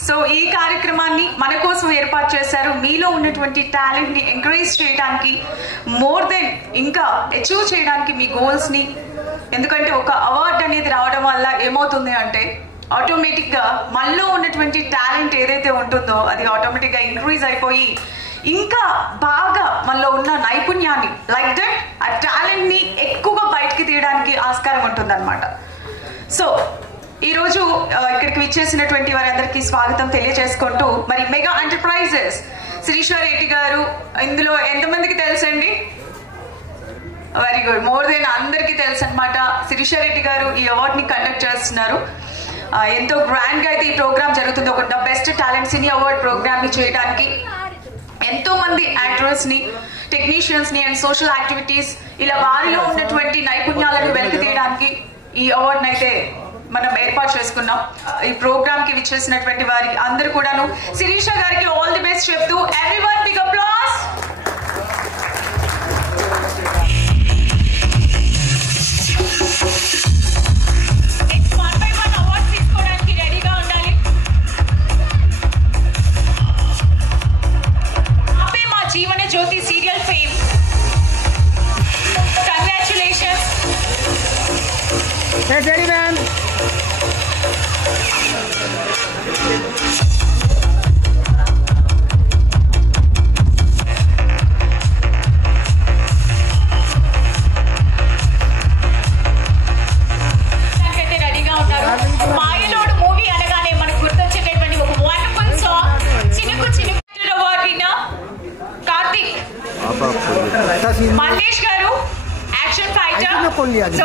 So ఈ కార్యక్రమాన్ని మన కోసం ఏర్పాటు చేశారు. మీలో ఉన్నటువంటి టాలెంట్ ని ఎంకరేజ్ చేయడానికి, మోర్ దెన్ ఇంకా అచీవ్ చేయడానికి మీ గోల్స్ ని. ఎందుకంటే ఒక అవార్డు అనేది రావడం వల్ల ఏమవుతుంది అంటే ఆటోమేటిక్ గా మనలో ఉన్నటువంటి టాలెంట్ ఏదైతే ఉంటుందో అది ఆటోమేటిక్ గా ఇంక్రీజ్ అయిపోయి ఇంకా బాగా మనలో ఉన్న నైపుణ్యాన్ని లైక్ దట్ ఆ టాలెంట్ ని ఎక్కువగా బయటకి తీయడానికి ఆస్కారం ఉంటుంది అనమాట. సో ఈ రోజు ఇక్కడికి విచ్చేసినటువంటి వారందరికీ స్వాగతం తెలియజేసుకుంటూ, మరి మెగా ఎంటర్ప్రైజెస్ శిరీష రెడ్డి గారు ఇందులో ఎంతమందికి తెలుసండి? వెరీ గుడ్, మోర్ దెన్ అందరికీ తెలుసు అనమాట. శిరీష రెడ్డి గారు ఈ అవార్డ్ ని కండక్ట్ చేస్తున్నారు. ఎంతో గ్రాండ్ గా అయితే ఈ ప్రోగ్రామ్ జరుగుతుంది. ఒక the best talent cine award program ని చేయడానికి ఎంతో మంది యాక్టర్స్ ని, టెక్నీషియన్స్ ని అండ్ సోషల్ యాక్టివిటీస్ ఇలా వారిలో ఉన్నటువంటి నైపుణ్యాలను వెలికి తీయడానికి ఈ అవార్డుని అయితే మనం ఏర్పాటు చేసుకున్నాం. ఈ ప్రోగ్రామ్ కి విచ్చేసినటువంటి వారికి అందరూ కూడాను శిరీష గారికి ఆల్ ది బెస్ట్ చెప్తూ everyone big applause. Jeevana Jyothi serial fame, congratulations. Ready ma'am. అయితే రెడీగా ఉంటారు. మాయలోడు మూవీ అనగానే మనకు గుర్తొచ్చేటటువంటి ఒక వండర్ఫుల్ సాంగ్ చినుకు చినుకు అవార్డ్ విన్నర్ కార్తిక్ మల్లేష్ గారు, యాక్షన్ ఫైటర్. సో